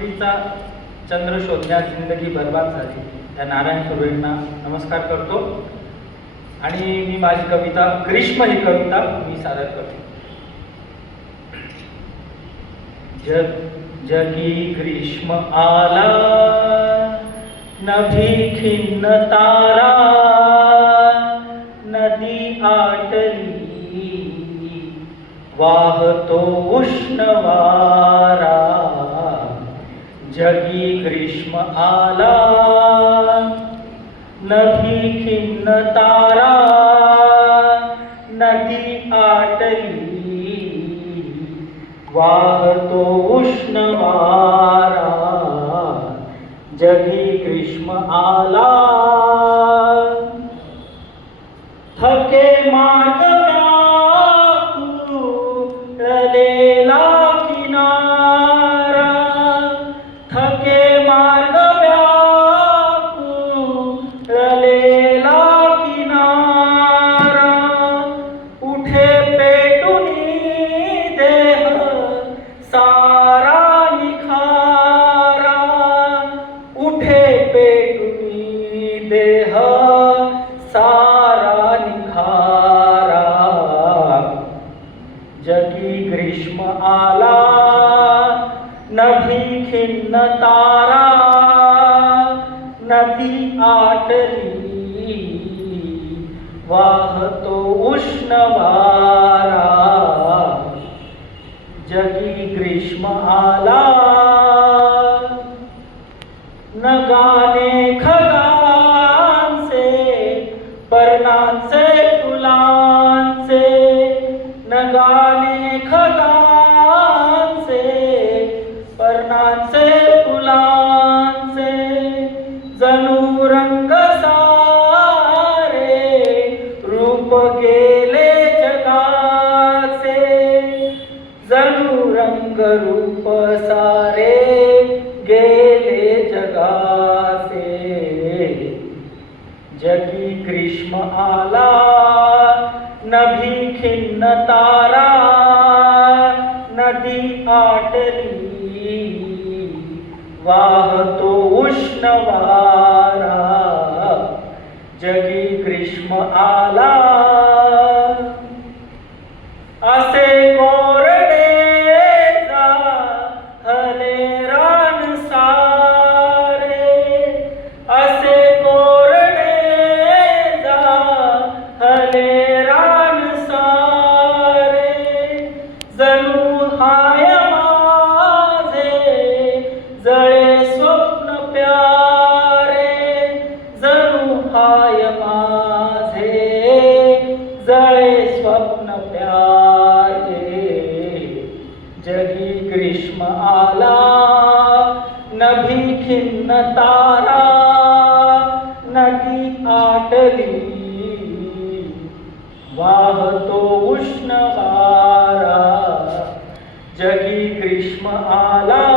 रात्रीचा चंद्र शोधण्यात जिंदगी बर्बाद झाली त्या नारायण सुरेंना नमस्कार करतो आणि मी माझी कविता ग्रीष्म ही कविता मी सादर करतो. जगी ग्रीष्म आला नभी खिन्न तारा नदी आटली वाहतो उष्ण वारा. जगी ग्रीष्म आला नभी खिन्न तारा नदी आटली वाहतो उष्ण वारा. जगी ग्रीष्म आला थके मार्ग व्याकुळलेला किनारा. थके मार्ग व्याकुळलेला किनारा. उठे पेटुनी देह सारा निखारा. उठे पेटुनी देह सारा निखारा. जगी ग्रीष्म आला नभी खिन्न तारा नदी आटली वाहतो उष्ण वारा. जगी ग्रीष्म आला न गाणे खगांचे पर्णांचे फुलांचे. न गाणे खगांचे पर्णांचे फुलांचे. जणू रंग सारे रूप गेले जगाचे. जणू रंग रूप सारे गेले जगाचे. जगी ग्रीष्म आला नभी खिन्न तारा नदी आटली वाहतो उष्ण वारा. जगी ग्रीष्म आला असे कोरडे झाले रान सारे. असे कोरडे झाले रान सारे. जणू हाय माझे जळे स्वप्न प्यारे. जणू हाय माझे जळे स्वप्न प्यारे. जगी ग्रीष्म आला नभी खिन्न तारा नदी आटली वाहतो उष्ण वारा. जगी ग्रीष्म आला